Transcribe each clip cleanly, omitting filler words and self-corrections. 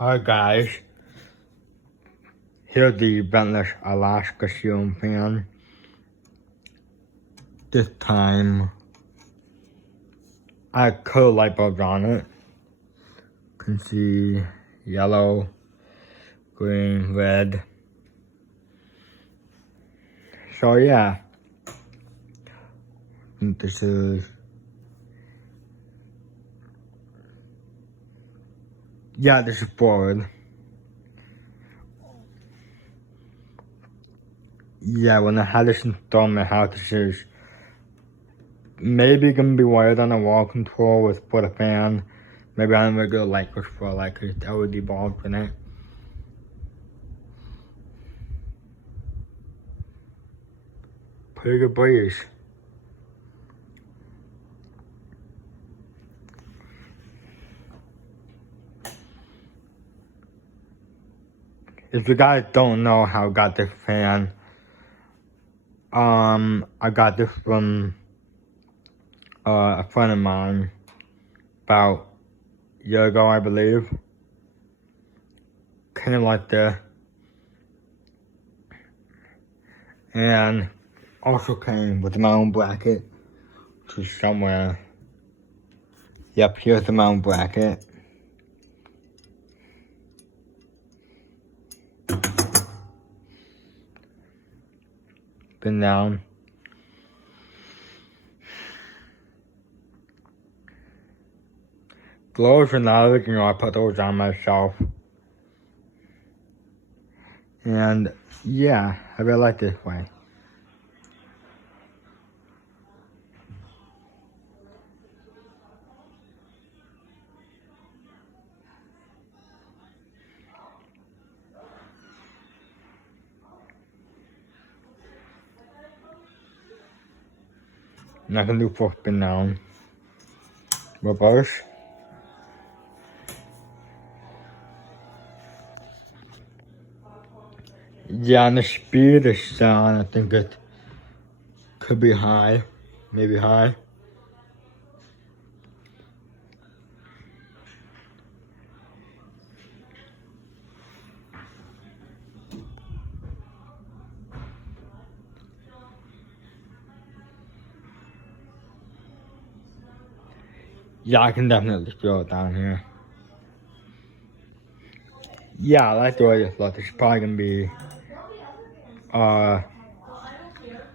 Alright guys, here's the ventless Alaska ceiling fan. This time, I had color light bulbs on it. You can see yellow, green, red. So yeah, I think this is, this is forward. Yeah, when I had this installed in my house, this is maybe gonna be wired on a wall control for the fan. Maybe on a regular light switch for like a LED bulb in it. Pretty good breeze. If you guys don't know how I got this fan, I got this from a friend of mine about a year ago, I believe. Kind of like this. And also came with my own bracket, which is somewhere. Yep, here's the mount bracket. Been down. Gloves and others, I put those on myself. And yeah, I really like this way. Nothing to do for spin down. Reverse. Yeah, and the speed is sound, I think it could be high, maybe high. Yeah, I can definitely feel it down here. Yeah, I like the way this looks. It's probably gonna be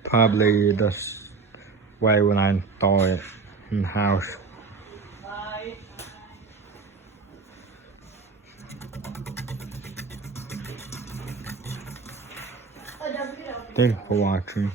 probably this way when I install it in the house. Thanks for watching.